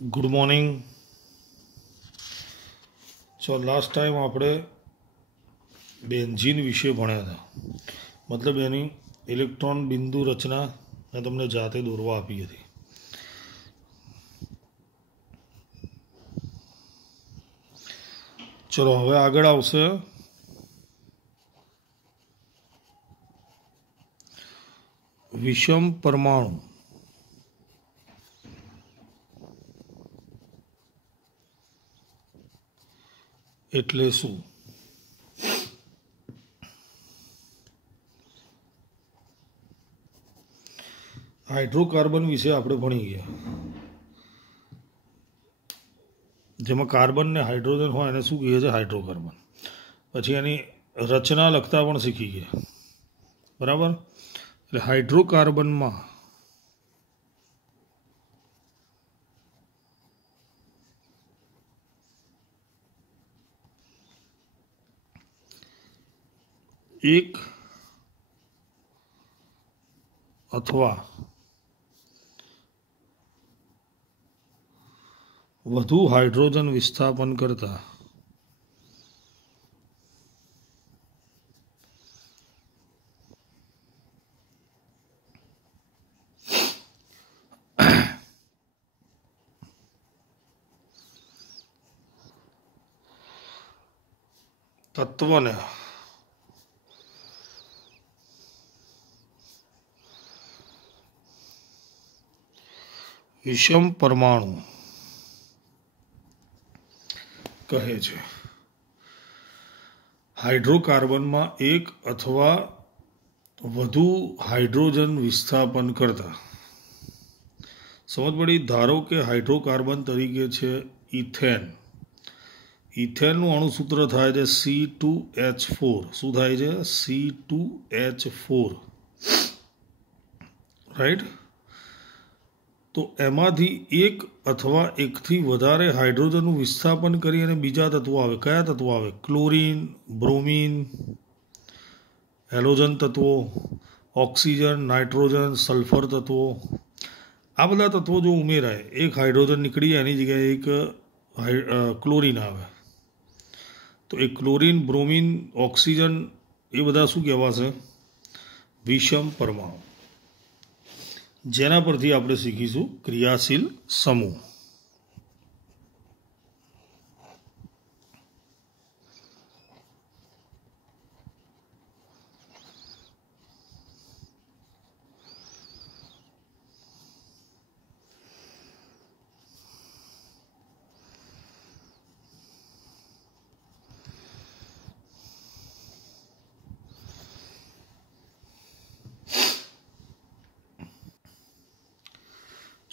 Good morning. चलो last time આપણે benzene વિશે ભણ્યા હતા, મતલબ એની ઇલેક્ટ્રોન બિંદુ રચના મેં તમને જાતે દોરવા આપી હતી। ચલો હવે આગળ આવશે વિષમ પરમાણુ। એટલે શું? હાઇડ્રોકાર્બન વિશે આપણે ભણી ગયા, જેમાં કાર્બન ને હાઇડ્રોજન હોય એને શું કહીએ છે? હાઇડ્રોકાર્બન। પછી એની રચના લખતા પણ શીખી ગયા, બરાબર। એટલે હાઇડ્રોકાર્બનમાં एक अथवा વધુ હાઇડ્રોજન વિસ્થાપન કરતા તત્વને વિષમ પરમાણુ કહે છે। હાઇડ્રોકાર્બનમાં એક અથવા વધુ હાઇડ્રોજન વિસ્થાપન કરતા, સમજ પડી? ધારો કે હાઇડ્રોકાર્બન તરીકે છે ઇથેન। ઇથેનનું અણુસૂત્ર થાય છે C2H4। શું થાય છે? C2H4, right. તો એમાંથી એક અથવા એકથી વધારે હાઇડ્રોજનનું વિસ્થાપન કરી અને બીજા તત્વો આવે। કયા તત્વો આવે? ક્લોરીન, બ્રોમિન, હેલોજન તત્વો, ઓક્સિજન, નાઇટ્રોજન, સલ્ફર તત્વો, આ બધા તત્વો જો ઉમેરાય, એક હાઇડ્રોજન નીકળી એની જગ્યાએ એક ક્લોરીન આવે, તો એ ક્લોરીન, બ્રોમિન, ઓક્સિજન એ બધા શું કહેવાશે? વિષમ પરમાણુ। જેના પરથી આપણે શીખીશું ક્રિયાશીલ સમૂહ।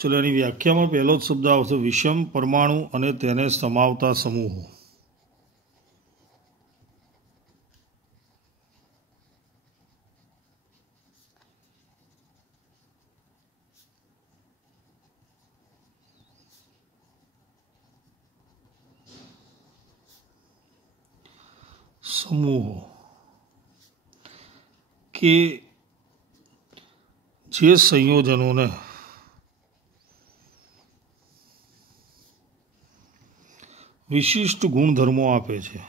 ચલો એની વ્યાખ્યામાં પહેલો જ શબ્દ આવશે વિષમ પરમાણુ અને તેને સમાવતા સમૂહો। સમૂહો કે જે સંયોજનોને વિશિષ્ટ ગુણધર્મો આપે છે।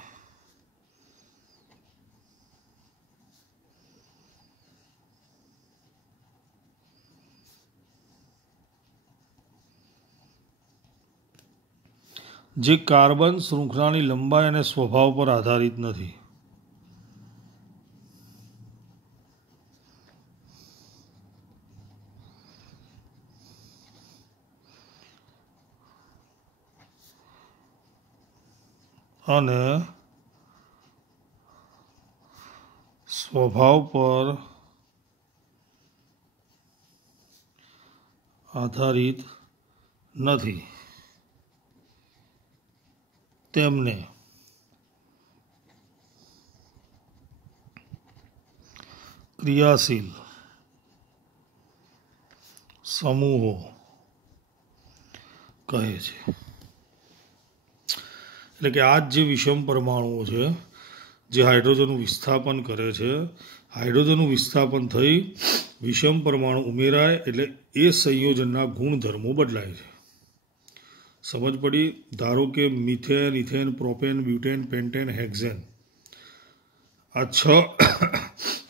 જે કાર્બન શૃંખલાની લંબાઈ અને સ્વભાવ પર આધારિત નથી। અને સ્વભાવ પર આધારિત નથી, તેમને ક્રિયાશીલ સમૂહો કહે છે। એટલે કે આ જે વિષમ પરમાણુઓ છે જે હાઇડ્રોજનનું વિસ્થાપન કરે છે, હાઇડ્રોજનનું વિસ્થાપન થઈ વિષમ પરમાણુ ઉમેરાય એટલે એ સંયોજનના ગુણધર્મો બદલાય છે। समझ पड़ी। धारो के methane, ethane, propane, butane, pentane, hexane आ 6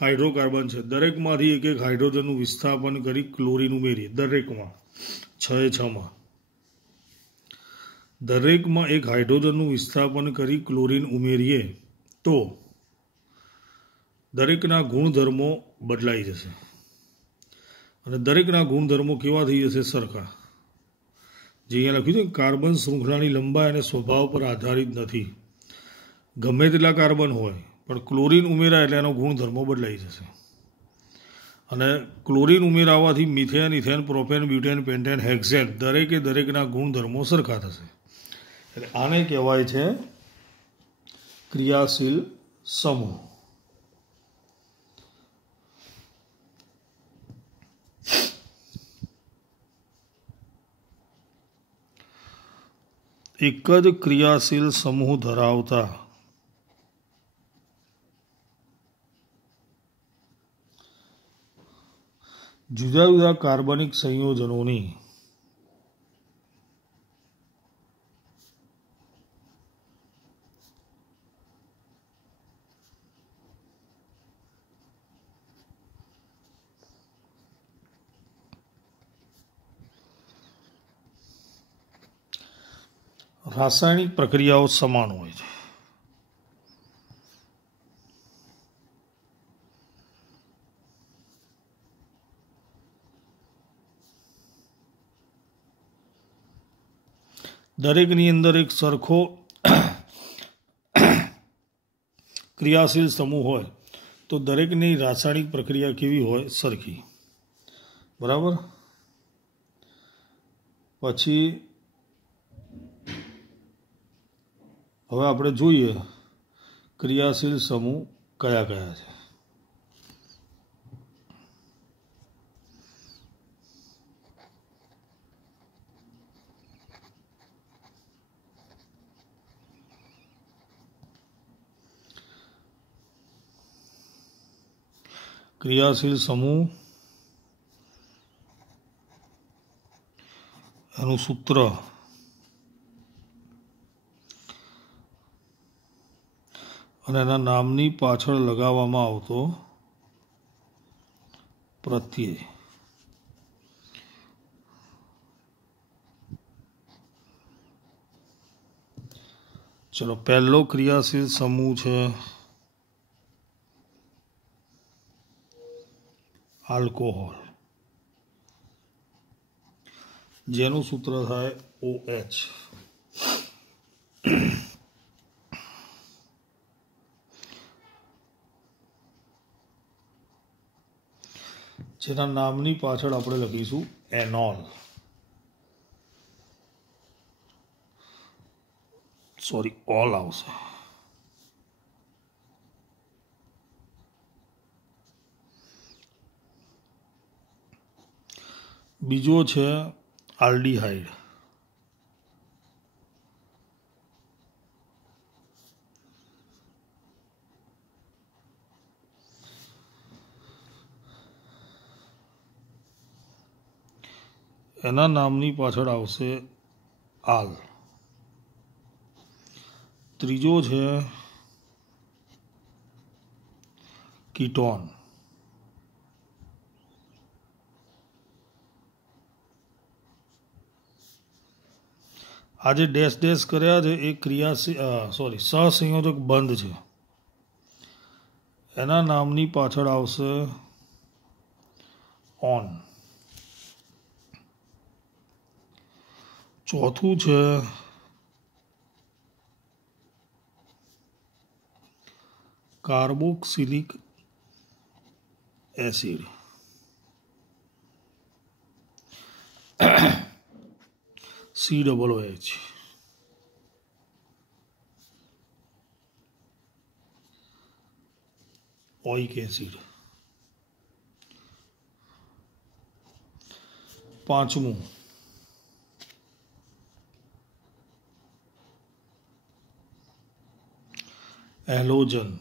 हाइड्रोकार्बन है। दरेकमांथी एक एक हाइड्रोजनનું વિસ્થાપન કરી ક્લોરીન ઉમેરીએ। દરેકમાં 6 માં દરેકમાં એક હાઇડ્રોજનનું વિસ્થાપન કરી ક્લોરીન ઉમેરીએ તો દરેકના ગુણધર્મો બદલાઈ જશે અને દરેકના ગુણધર્મો કેવા થઈ જશે? સરખા। જે અહીંયા લખ્યું છે કાર્બન શૃંખલાની લંબાઈ અને સ્વભાવ પર આધારિત નથી। ગમે તેટલા કાર્બન હોય પણ ક્લોરીન ઉમેરાય એટલે એનો ગુણધર્મો બદલાઈ જશે અને ક્લોરીન ઉમેરાવાથી methane, ethane, propane, butane, pentane, hexane દરેકે દરેકના ગુણધર્મો સરખા થશે। એટલે આને કહેવાય છે ક્રિયાશીલ સમૂહ। એક જ ક્રિયાશીલ સમૂહ ધરાવતા જુદા જુદા કાર્બનિક સંયોજનોની રાસાયણિક પ્રક્રિયાઓ સમાન હોય છે। દરેકની અંદર એક સરખો ક્રિયાશીલ સમૂહ હોય તો દરેકની રાસાયણિક પ્રક્રિયા કેવી હોય? સરખી। બરાબર। પછી હવે આપણે જોઈએ ક્રિયાશીલ સમૂહ કયા કયા છે। ક્રિયાશીલ સમૂહ એનું સૂત્ર અને એના નામની પાછળ લગાવવામાં આવતો પ્રત્યય। ચલો પહેલો ક્રિયાશીલ સમૂહ છે આલ્કોહોલ, જેનું સૂત્ર થાય OH। જેના નામની પાછળ આપણે લખીશું એનોલ, સોરી ઓલ આવશે। બીજો છે આલ્ડીહાઇડ, એના નામની પાછળ આવશે આલ। ત્રીજો છે કીટોન, આ જે ડેશ ડેશ કર્યા છે એ સહસંયોજક બંધ છે, એના નામની પાછળ આવશે ઓન। ચોથું છે કાર્બોક્સિલિક એસિડ, COOH। ઓઇક એસિડ। પાંચમું એલોજન,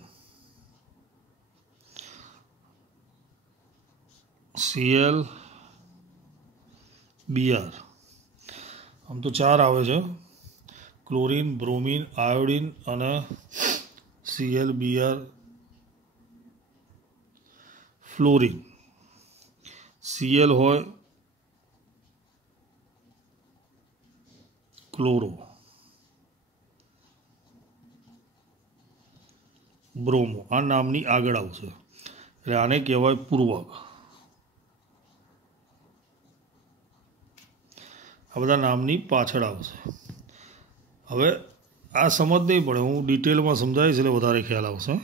ClBr। આમ તો 4 આવે છે: ક્લોરીન, બ્રોમિન, આયોડિન અને ClBr, ફ્લોરિન. Cl હોય ક્લોરો, બ્રોમો આ નામની આગળ આવશે, એટલે આને કહેવાય પૂર્વક. આ બધા નામની પાછળ આવશે. હવે આ સમજ નહીં પડે, હું ડિટેલમાં સમજાવીશ એટલે વધારે ખ્યાલ આવશે.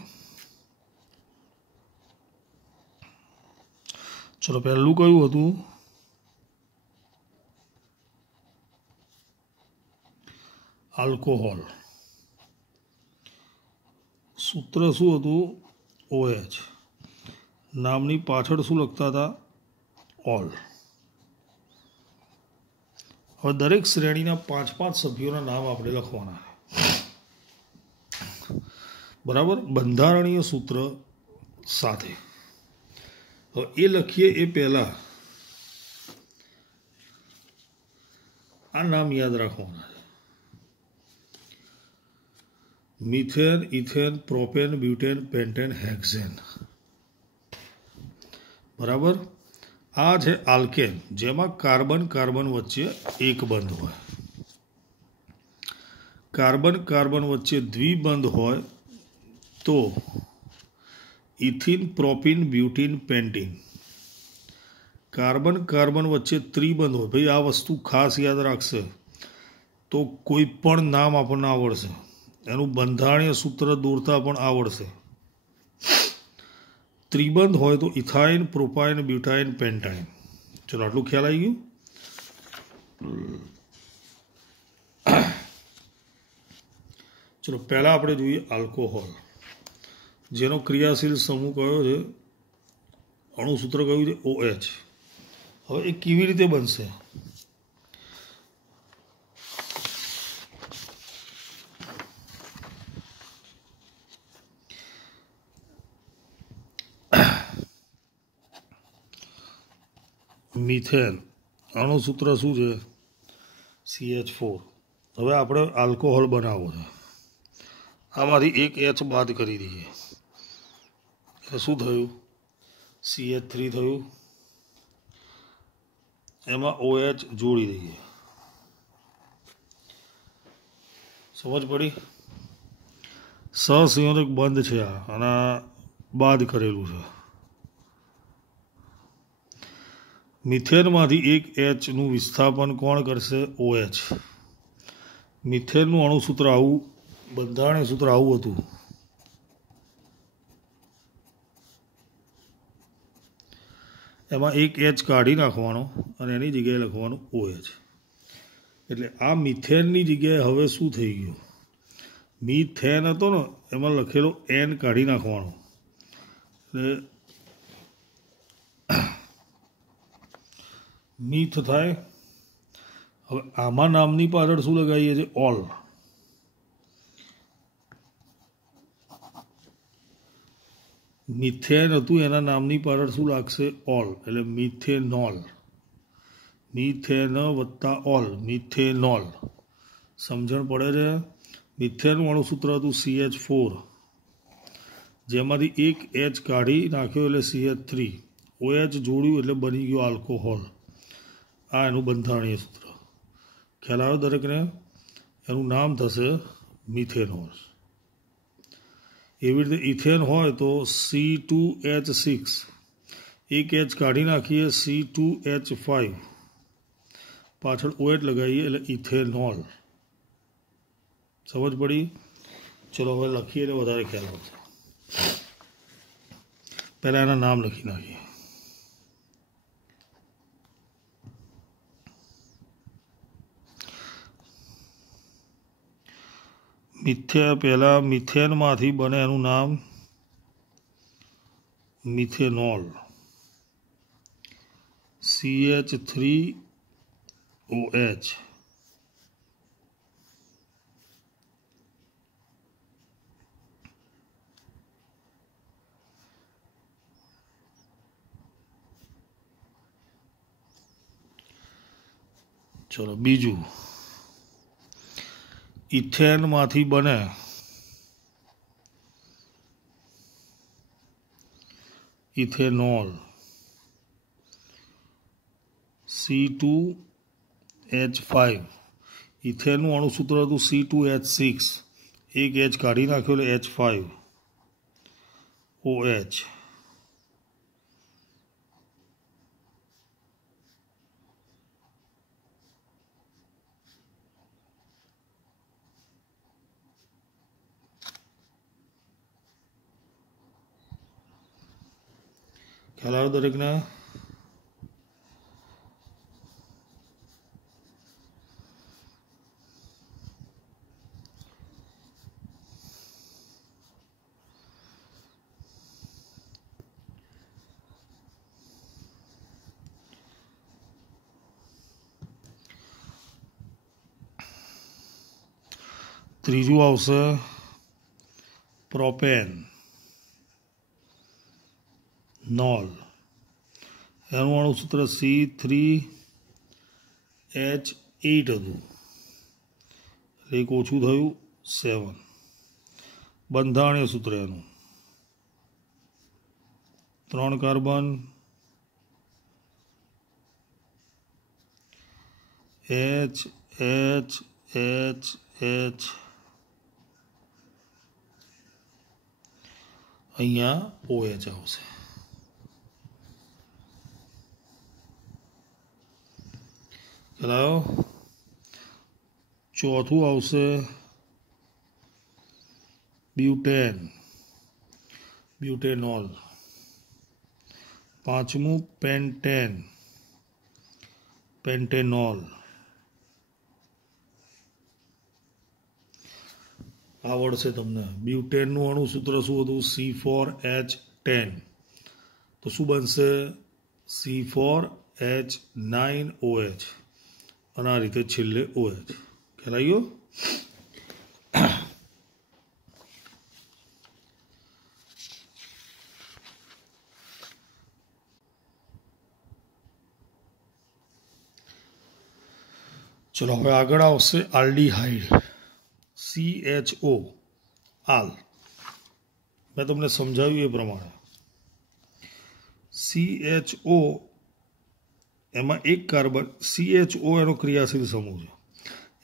ચલો, પહેલું કયું હતું? આલ્કોહોલ. સૂત્ર શું હતું? OH. નામની પાછળ શું લખતા હતા? ઓલ. હવે દરેક શ્રેણીના 5-5 સભ્યોના નામ આપણે લખવાના, બરાબર, બંધારણીય સૂત્ર સાથે. હવે એ લખીએ એ પહેલાં આ નામ યાદ રાખવાના છે: methane, ethane, propane, butane, pentane, hexane. બરાબર. આ છે આલ્કેન, જેમાં કાર્બન કાર્બન વચ્ચે એક બંધ હોય. કાર્બન કાર્બન વચ્ચે દ્વિબંધ હોય તો ethene, propyne, બ્યુટીન, Pantene. Carbon carbon વચ્ચે ત્રિબંધ હોય. ભાઈ આ વસ્તુ ખાસ યાદ રાખશે તો કોઈ પણ નામ આપણને આવડશે, એનું બંધારણીય સૂત્ર દોરતા પણ આવડશે. ત્રિબંધ હોય તો ઇથાઇન, પ્રોપાઇન, બ્યુટાઇન, પેન્ટાઇન. ચલો, આટલું ખ્યાલ આવી ગયું. ચલો, પહેલાં આપણે જોઈએ આલ્કોહોલ, જેનો ક્રિયાશીલ સમૂહ કયો છે? અણુસૂત્ર કયું છે? OH. હવે એ કેવી રીતે બનશે? મિથેન, અણુસૂત્ર શું છે? CH4. હવે આપણે આલ્કોહોલ બનાવવો છે, આમાંથી એક H બાદ કરી દઈએ એટલે શું થયું? CH3 થયું. એમાં OH જોડી દઈએ. સમજ પડી? સહસંયોજક બંધ છે આ, અને બાદ કરેલું છે. મિથેનમાંથી એક Hનું વિસ્થાપન કોણ કરશે? OH. મિથેનનું અણુસૂત્ર આવું, બંધારણીય સૂત્ર આવું હતું. એમાં એક H કાઢી નાખવાનો અને એની જગ્યાએ લખવાનું OH. એટલે આ મિથેનની જગ્યાએ હવે શું થઈ ગયું? મિથેન હતો ને, એમાં લખેલો N કાઢી નાખવાનો, એટલે મિથ થાય. હવે આમાં નામની પાછળ શું લગાવીએ છીએ? ઓલ. મિથેન હતું, એના નામની પાછળ શું લાગશે? ઓલ. એટલે મિથેનોલ. મિથેન વત્તા ઓલ, મિથેનોલ. સમજણ પડે છે? મિથેનનું અણુસૂત્ર હતું CH4, જેમાંથી એક H કાઢી નાખ્યો એટલે CH3. OH જોડ્યું એટલે બની ગયો આલ્કોહોલ. આ એનું બંધારણીય સૂત્ર. ખ્યાલ આવ્યો દરેકને? એનું નામ થશે મિથેનોલ. એવી રીતે ઇથેન હોય તો C2H6, એક H કાઢી નાખીએ C2H5, પાછળ OH લગાવીએ એટલે ઇથેનોલ. સમજ પડી? ચલો, હવે લખીએ એટલે વધારે ખ્યાલ આવશે. પહેલાં એના નામ લખી નાખીએ. પહેલાં મિથેનમાંથી બને એનું નામ મિથેનોલ. CH3OH. ચલો, બીજું ઇથેનમાંથી બને ઇથેનોલ C2H5 ઇથેનનું અણુસૂત્ર હતું C2H6 એક H કાઢી નાખ્યો એટલે H5OH ખ્યાલ આવ્યો દરેકને ત્રીજું આવશે પ્રોપેન નોલ એનું અણુસૂત્ર C3H8 હતું એટલે એક ઓછું થયું 7 બંધારણીય સૂત્ર એનું 3 carbon H H H H અહીંયા OH આવશે ખ્યાલ ચોથું આવશે બ્યુટેન બ્યુટેનોલ પાંચમું પેન્ટેન પેન્ટેનોલ આવડશે તમને બ્યુટેનનું અણુસૂત્ર શું હતું C4H10 તો શું બનશે C4H9OH અને આ રીતે છેલ્લે OH ખ્યાલ આવી ગયો ચલો હવે આગળ આવશે આલ્ડીહાઇડ CHO આલ મેં તમને સમજાવ્યું એ પ્રમાણે CHO એમાં એક કાર્બન CHO એનો ક્રિયાશીલ સમૂહ છે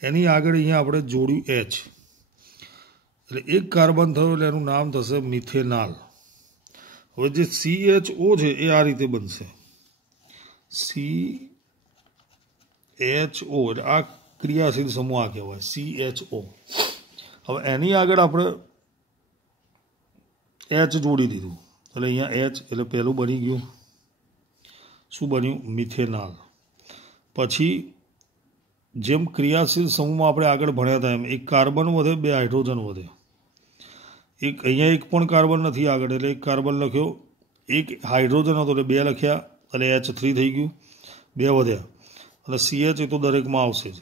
એની આગળ અહીંયા આપણે જોડ્યું H એટલે એક કાર્બન થયો એટલે એનું નામ થશે મિથેનાલ હવે જે CHO છે એ આ રીતે બનશે CHO એટલે આ ક્રિયાશીલ સમૂહ આ કહેવાય CHO હવે એની આગળ આપણે H જોડી દીધું એટલે અહીંયા H એટલે પહેલું બની ગયું શું બન્યું મિથેનાલ પછી જેમ ક્રિયાશીલ સમૂહમાં આપણે આગળ ભણ્યા હતા એમ એક કાર્બન વધે બે હાઇડ્રોજન વધે એક અહીંયા એક પણ કાર્બન નથી આગળ એટલે એક કાર્બન લખ્યો એક હાઇડ્રોજન હતો એટલે બે લખ્યા એટલે H3 થઈ ગયું બે વધ્યા અને CH એ તો દરેકમાં આવશે જ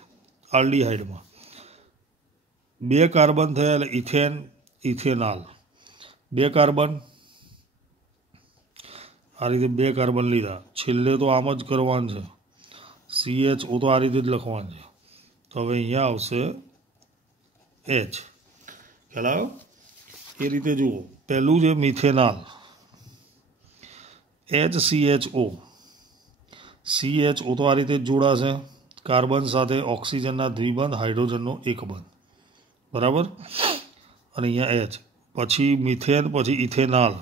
આલ્ડીહાઇડમાં બે કાર્બન થયા એટલે ઇથેન ઇથેનાલ બે કાર્બન આ રીતે બે કાર્બન લીધા છેલ્લે તો આમ જ કરવાનું છે CHO તો આ રીતે જ લખવાનું છે તો હવે અહીંયા આવશે H ખ્યાલ આવ્યો એ રીતે જુઓ પહેલું છે મિથેનાલ HCHO તો આ રીતે જ જોડાશે કાર્બન સાથે ઓક્સિજનના દ્વિબંધ હાઇડ્રોજનનો એક બંધ બરાબર અને અહીંયા H પછી મિથેન પછી ઇથેનાલ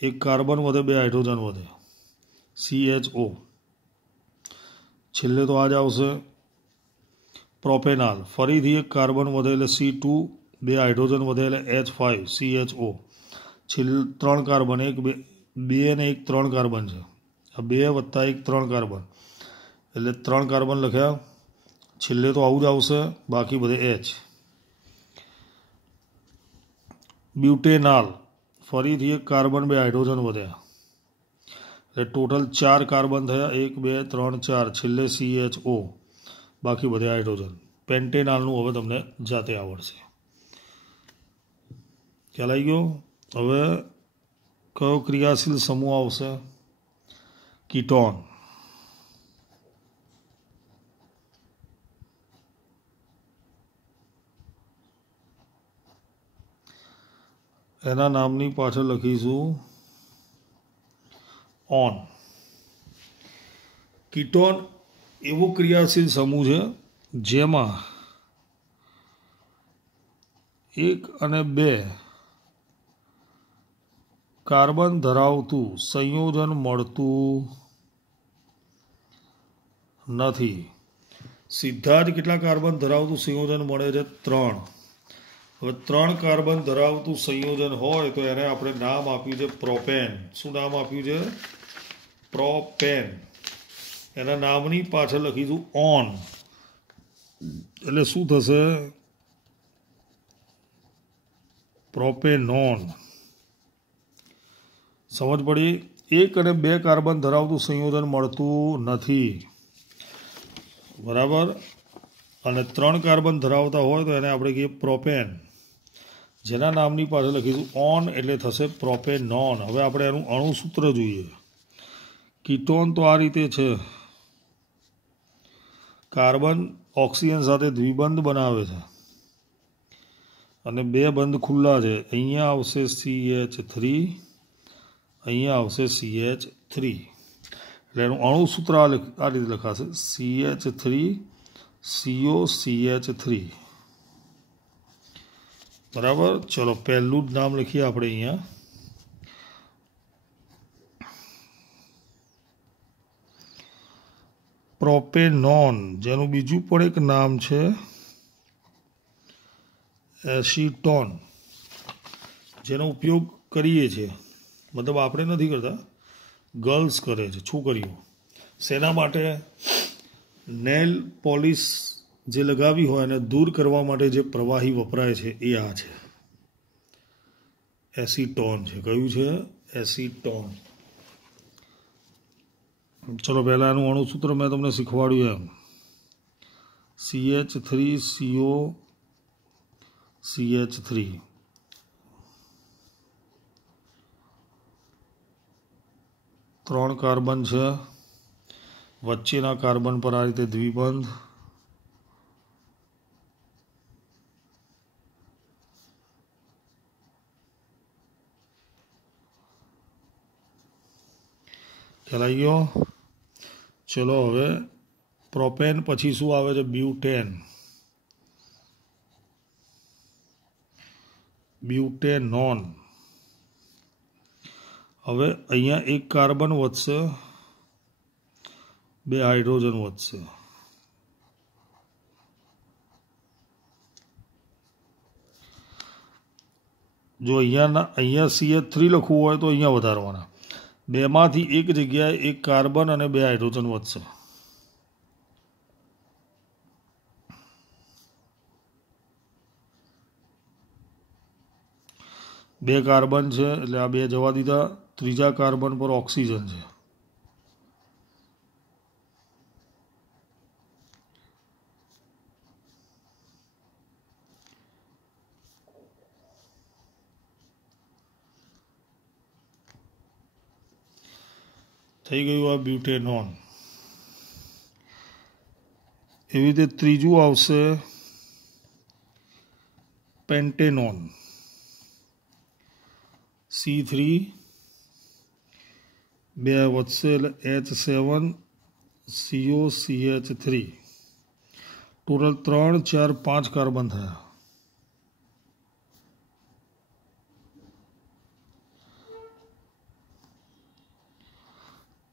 એક કાર્બન વધે બે હાઇડ્રોજન વધે CHO છેલ્લે તો આ જ આવશે પ્રોપેનાલ ફરીથી એક કાર્બન વધે એટલે C2 બે હાઇડ્રોજન વધે એટલે H5 CHO છેલ્લે 3 કાર્બન એક બે ને એક 3 કાર્બન છે આ બે વત્તા એક 3 કાર્બન એટલે 3 કાર્બન લખ્યા છેલ્લે તો આવું જ આવશે બાકી બધે H બ્યુટેનાલ ફરીથી એક કાર્બન બે હાઇડ્રોજન વધ્યા એટલે ટોટલ 4 કાર્બન થયા 1 2 3 4 છેલ્લે CHO બાકી બધે હાઇડ્રોજન પેન્ટેનાલનું હવે તમને જાતે આવડશે ખ્યાલ આવી ગયો હવે કયો ક્રિયાશીલ સમૂહ આવશે કીટોન એના નામની પાછળ લખીશું ઓન. કીટોન એવો ક્રિયાશીલ સમૂહ છે જેમાં 1 અને 2 કાર્બન ધરાવતું સંયોજન મળતું નથી. સીધા જ કેટલા કાર્બન ધરાવતું સંયોજન મળે છે? 3. હવે 3 કાર્બન ધરાવતું સંયોજન હોય તો એને આપણે નામ આપ્યું છે પ્રોપેન. શું નામ આપ્યું છે? પ્રોપેન. એના નામની પાછળ લખીશું ઓન. એટલે શું થશે? પ્રોપેનોન. સમજ પડી? 1 અને 2 કાર્બન ધરાવતું સંયોજન મળતું નથી, બરાબર. અને 3 કાર્બન ધરાવતા હોય તો એને આપણે કહીએ પ્રોપેન, જેના નામની પાછળ લખીશું ઓન, એટલે થશે પ્રોપેનોન. હવે આપણે એનું અણુસૂત્ર જોઈએ. કીટોન તો આ રીતે છે. કાર્બન ઓક્સિજન સાથે દ્વિબંધ બનાવે છે અને 2 બંધ ખુલ્લા છે. અહીંયા આવશે CH3, અહીંયા આવશે CH3. એટલે એનું અણુસૂત્ર આ રીતે લખાશે CH3 CO CH3, બરાબર. ચલો પહેલું જ નામ લખીએ આપણે અહીંયા. પ્રોપેનોન, જેનું બીજું પણ એક નામ છે એસીટોન, જેનો ઉપયોગ કરીએ છીએ. મતલબ આપણે નથી કરતા, ગર્લ્સ કરે છે, છોકરીઓ. શેના માટે? નેલ પોલિશ જે લગાવી હોય એને દૂર કરવા માટે જે પ્રવાહી વપરાય છે એ આ છે, એસીટોન છે. કયું છે? એસીટોન. ચલો પહેલાં એનું અણુસૂત્ર મેં તમને શીખવાડ્યું એમ. CH3CO CH3. ત્રણ કાર્બન છે, વચ્ચેના કાર્બન પર આ રીતે દ્વિબંધ. ખ્યાલ આવી ગયો? ચલો હવે પ્રોપેન પછી શું આવે છે? બ્યુટેન. બ્યુટેનોન. હવે અહીંયા એક કાર્બન વધશે, 2 હાઇડ્રોજન વધશે. જો અહીંયા CH3 લખવું હોય તો અહીંયા વધારવાના. 2 માંથી એક જગ્યાએ એક કાર્બન અને 2 હાઇડ્રોજન વધશે. બે કાર્બન છે એટલે આ 2 જવા દીધા. ત્રીજા કાર્બન પર ઓક્સિજન છે. થઈ ગયું આ બ્યુટેનોન. એવી રીતે ત્રીજું આવશે પેન્ટેનોન. C3 2 વધશે એટલે H7 CO CH3. Total 3 4 5 carbon થયા.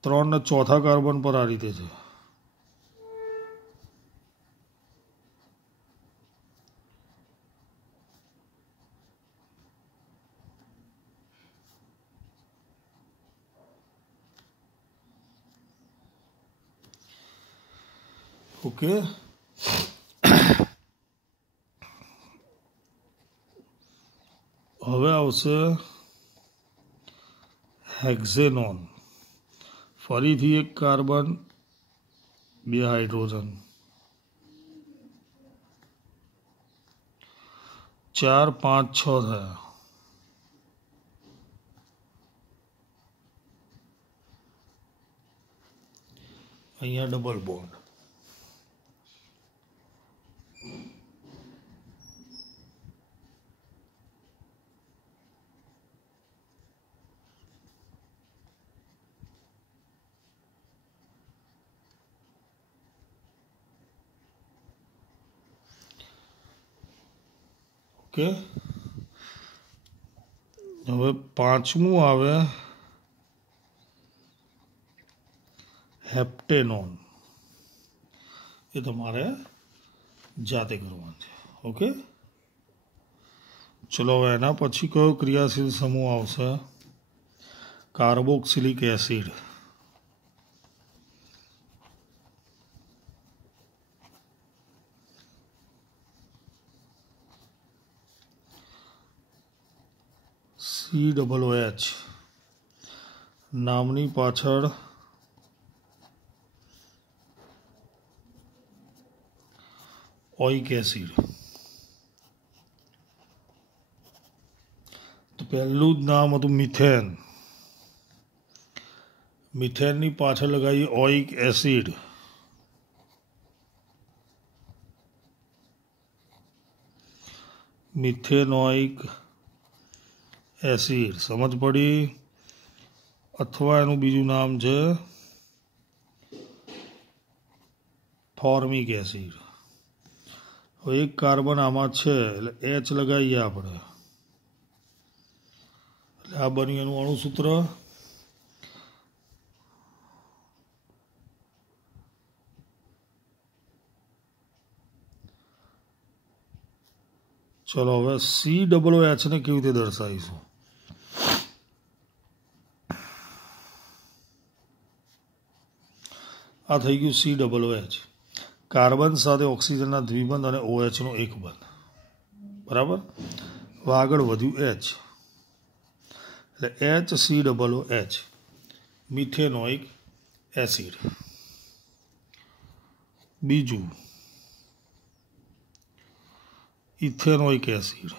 ત્રણ ને ચોથા કાર્બન પર આ રીતે છે. ઓકે. હવે આવશે હેક્ઝેનોન. ફરીથી એક કાર્બન, 2 હાઇડ્રોજન, 4 5 6 થયા. અહીંયા ડબલ બોન્ડ. ઓકે, હવે પાંચમું આવે હેપ્ટેનોન. એ તમારે જાતે કરવાનું છે. ઓકે, ચલો હવે એના પછી કયો ક્રિયાશીલ સમૂહ આવશે? Carboxylic acid. COOH નામની પાછળ ઓઇક એસિડ. તો પહેલું જ નામ હતું મિથેન. મિથેનની પાછળ લગાવી ઓઇક એસિડ. મિથેનોઇક એસિડ, સમજ પડી? અથવા એનું બીજું નામ છે ફોર્મિક એસિડ. હવે એક કાર્બન આમાં છે એટલે H લગાવીએ આપણે, એટલે આ બન્યું એનું અણુસૂત્ર. ચલો હવે COOH ને કેવી રીતે દર્શાવીશું? આ થઈ ગયું COOH. કાર્બન સાથે ઓક્સિજનના દ્વિબંધ અને OH નો એક બંધ. બરાબર. આગળ વધ્યું H, એટલે HCOOH, મિથેનોઇક એસિડ. બીજું ઇથેનોઇક એસિડ.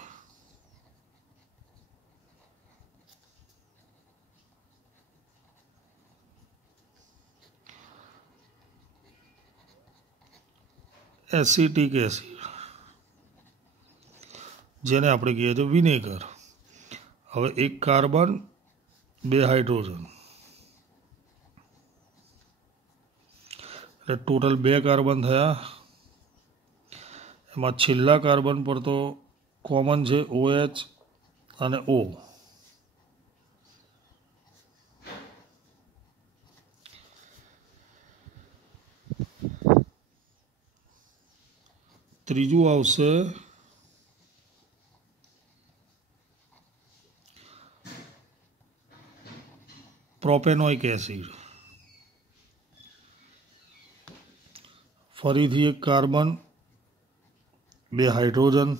એસિટિક એસિડ, જેને આપણે કહીએ છીએ વિનેગર. હવે એક કાર્બન, બે હાઇડ્રોજન, એટલે ટોટલ બે કાર્બન થયા. એમાં છેલ્લા કાર્બન પર તો કોમન છે OH અને O. ત્રીજું આવશે પ્રોપેનોઇક એસિડ. ફરીથી એક કાર્બન, બે હાઇડ્રોજન,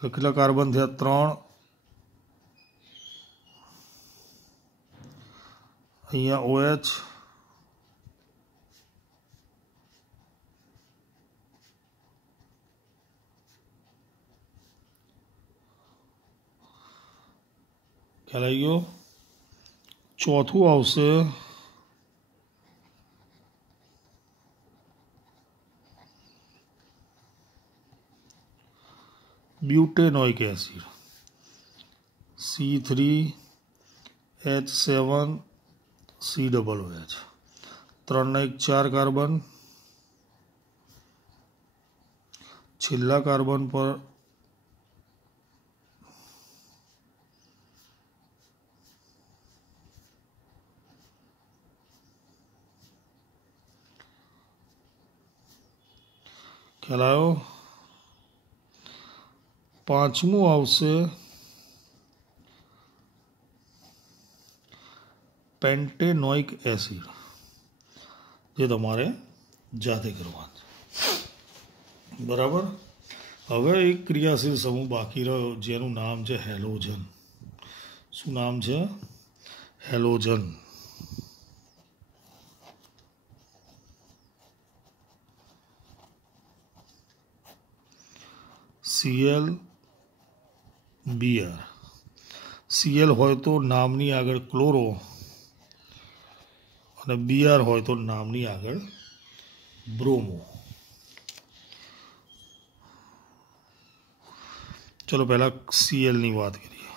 કેટલા કાર્બન થયા? 3. અહીંયા OH, ખ્યાલ આવી ગયો? ચોથું આવશે બ્યુટેનોઇક એસિડ. C3H7COOH. 3 ના 4 કાર્બન. છેલ્લા કાર્બન પર ખ્યાલ આવ્યો? પાંચમું આવશે પેન્ટેનોઇક એસિડ, જે તમારે જાતે કરવાનું છે. બરાબર. હવે એક ક્રિયાશીલ સમૂહ બાકી રહ્યો જેનું નામ છે હેલોજન. શું નામ છે? હેલોજન. ClBr. Cl હોય તો નામની આગળ ક્લોરો, અને Br હોય તો નામની આગળ બ્રોમો. ચલો પહેલા Cl ની વાત કરીએ.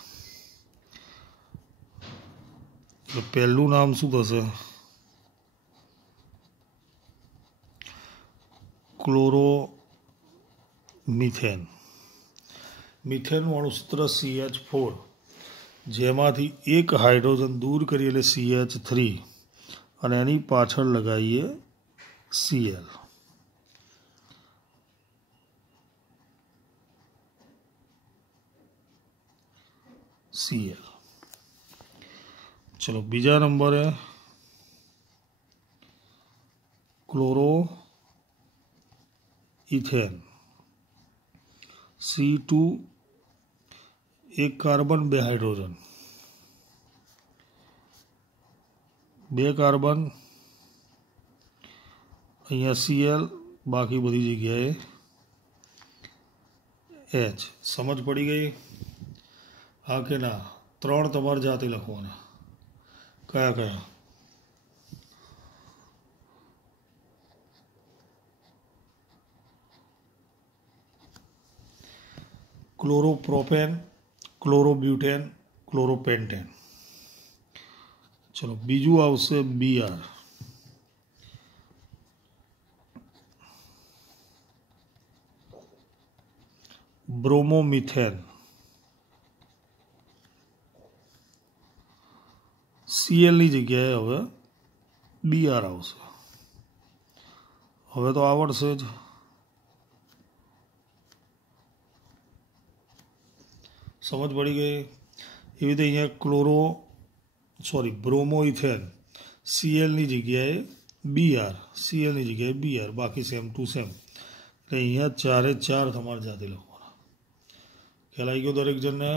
તો પહેલું નામ શું થશે? ક્લોરોમિથેન. મિથેનવાળું સૂત્ર CH4, જેમાંથી એક હાઇડ્રોજન દૂર કરીએ એટલે CH3 અને એની પાછળ લગાવીએ Cl. चलो बीजा नंबर है क्लोरो इथेन. C2 एक कार्बन 2 हाइड्रोजन, 2 कार्बन अहींया Cl, बाकी बधी जगह H. समझ पड़ी गई? हाँ के ना? 3 तमारे जाते लखवाना. कया कया? Chloropropane, chlorobutane, chloropentane. चलो बीजू आवशे Br. ब्रोमोमिथेन. Cl ની જગ્યાએ હવે Br આવશે. હવે તો આવડશે જ. समझ पड़ी गई? एवी रीते अहींया ब्रोमोइथेन Cl ની જગ્યાએ Br, Cl ની જગ્યાએ Br, बाकी सेम टू सेम. એટલે અહીંયા 4 એ 4 તમારે જાતે લખવાના. ખ્યાલ આવી ગયો દરેક જણને?